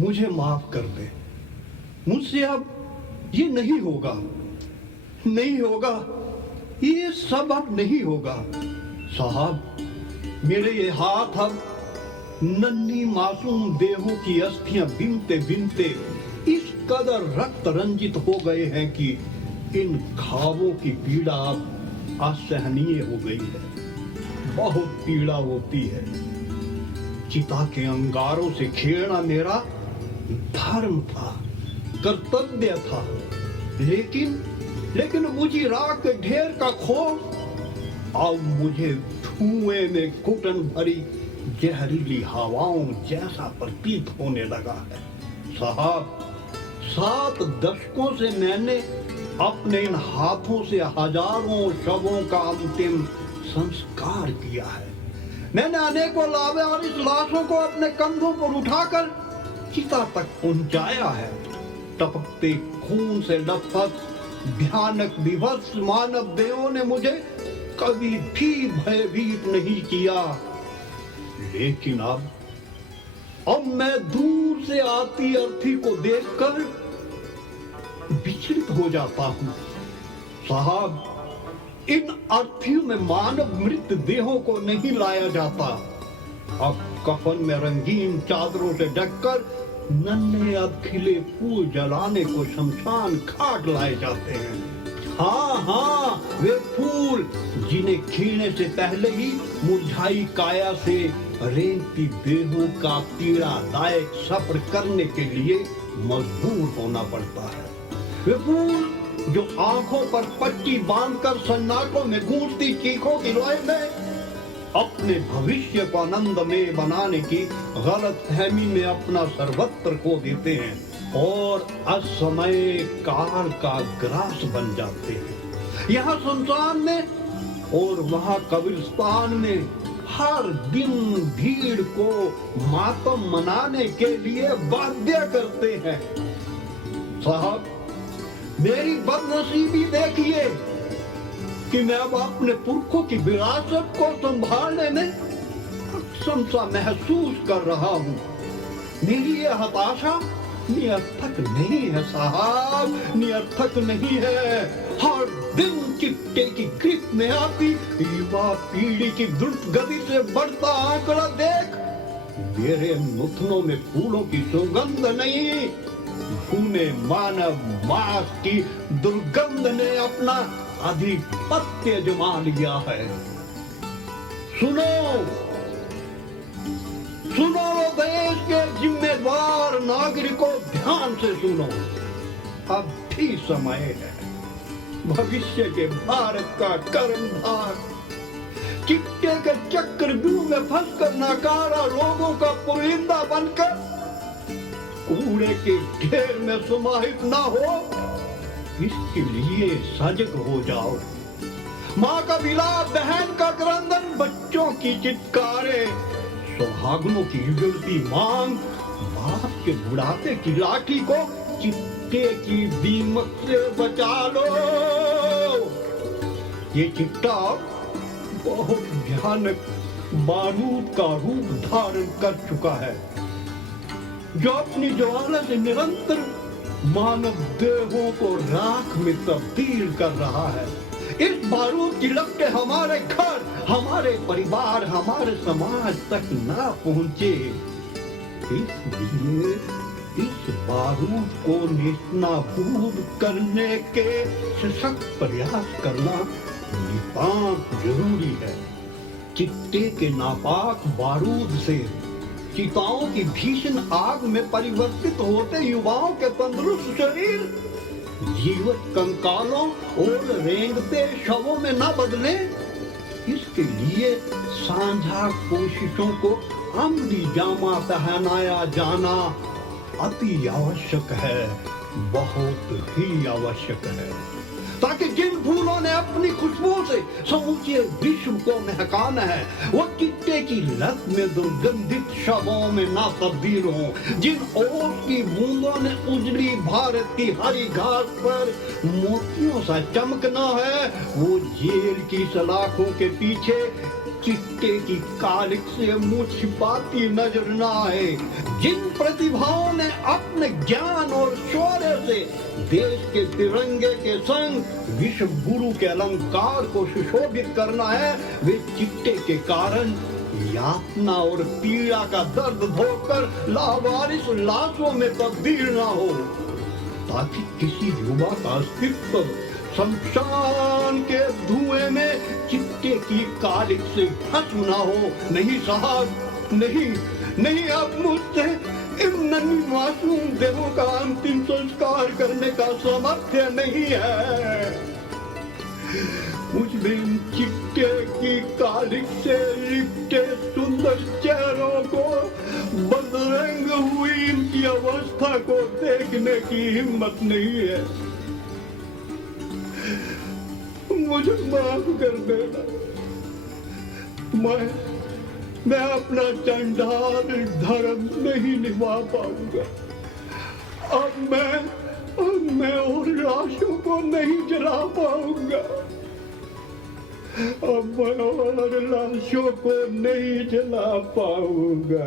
मुझे माफ कर दे। मुझसे अब ये नहीं होगा, नहीं होगा, ये सब अब नहीं होगा। साहब, मेरे ये हाथ अब नन्ही मासूम देहों की अस्थियां बीनते बीनते इस कदर रक्त रंजित हो गए हैं कि इन घावों की पीड़ा अब असहनीय हो गई है। बहुत पीड़ा होती है। चिता के अंगारों से खेलना मेरा धर्म था, कर्तव्य था, लेकिन मुझे राख के ढेर का खौफ अब मुझे धुएं में घुटन भरी जहरीली हवाओं जैसा प्रतीत होने लगा है। साहब, 7 दशकों से मैंने अपने इन हाथों से हजारों शवों का अंतिम संस्कार किया है। मैंने अनेकों लावारिस लाशों को अपने कंधों पर उठाकर चिता तक पहुंचाया है। टपकते खून से लथपथ भयानक विभत्स मानव देहों ने मुझे कभी भी भयभीत नहीं किया। लेकिन अब मैं दूर से आती अर्थी को देखकर विचलित हो जाता हूं। साहब, इन अर्थियों में मानव मृत देहों को नहीं लाया जाता। अब कफन में रंगीन चादरों से ढककर नन्हे अधखिले फूल जलाने को शमशान घाट लाए जाते हैं। हाँ, वे फूल जिन्हें खिलने से पहले ही मुरझाई काया से रेंगती देहों का पीड़ादायक सफर करने के लिए मजबूर होना पड़ता है। वे फूल जो आंखों पर पट्टी बांधकर सन्नाटों में गूंजती चीखों की लय में अपने भविष्य को आनंदमय बनाने की गलतफहमी में अपना सर्वत्र खो देते हैं और असमय काल का ग्रास बन जाते हैं। यहाँ संसार में और वहाँ कब्रिस्तान में हर दिन भीड़ को मातम मनाने के लिए बाध्य करते हैं। साहब, मेरी बदनसीबी देखिए कि मैं अब अपने पुरखों की विरासत को संभालने में अक्षम सा महसूस कर रहा हूँ। मेरी ये हताशा निरर्थक नहीं है साहब, निरर्थक नहीं है। हर दिन चिट्टे की गिरफ्त में आती युवा पीढ़ी की द्रुत गति से बढ़ता आंकड़ा देख मेरे नुथनों में फूलों की सुगंध नहीं, भूने मानव मांस की दुर्गंध ने अपना आधिपत्य जमा लिया है। सुनो देश के जिम्मेदार नागरिकों, ध्यान से सुनो। अब भी समय है। भविष्य के भारत का कर्मभार चिट्टे के चक्रव्यूह में फंसकर नाकारा लोगों का पुरिंदा बनकर कूड़े के ढेर में समाहित ना हो, इसके लिए सजग हो जाओ। माँ का विलाप, बहन का क्रंदन, बच्चों की चित्कारे, सुहागनों की उजड़ती मांग, बाप के बुढ़ापे की लाठी को चिट्टे की दीमक से बचा लो। ये चिट्टा बहुत भयानक बारूद का रूप धारण कर चुका है, जो अपनी ज्वाला से निरंतर मानव देहों को राख में तब्दील कर रहा है। इस बारूद की लपटें हमारे घर, हमारे परिवार, हमारे समाज तक ना पहुंचे, इसलिए इस बारूद को नेस्तनाबूद करने के सशक्त प्रयास करना नितांत जरूरी है। चिट्टे के नापाक बारूद से चिताओं की भीषण आग में परिवर्तित होते युवाओं के तंदुरुस्त शरीर जीवित कंकालों और रेंगते शवों में न बदले, इसके लिए साझा कोशिशों को अमली जामा पहनाया जाना अति आवश्यक है, बहुत ही आवश्यक है, ताकि जिन फूलों ने अपनी खुशबू से समूचे विश्व को महकाना है, वो चिट्टे की लत में दुर्गंधित शवों में ना तब्दील हो। जिन ओस की बूंदों ने उजली भारत की हरी घास पर मोतियों सा चमकना है, वो जेल की सलाखों के पीछे चिट्टे की कालिक से मुंह छिपाती नजर न आए। जिन प्रतिभाओं ने अपने ज्ञान और शौर्य से देश के तिरंगे के संग विश्व गुरु के अलंकार को सुशोभित करना है, वे चिट्टे के कारण यातना और पीड़ा का दर्द भोगकर लावारिस लाशों में तब्दील ना हो, ताकि किसी युवा का अस्तित्व शमशान के धुएं में चिट्टे की कालिक से भस्म ना हो। नहीं साहब, नहीं, नहीं, अब मुझसे इन नन्ही मासूम देहों का अंतिम संस्कार करने का सामर्थ्य नहीं है। मुझे इन चिट्टे की कालिक से लिपटे सुंदर चेहरों को, बदरंग हुई इनकी अवस्था को देखने की हिम्मत नहीं है। मुझे माफ कर देना। मैं अपना चंडाल धर्म नहीं निभा पाऊंगा। अब मैं और लाशों को नहीं जला पाऊंगा। अब मैं और लाशों को नहीं जला पाऊंगा।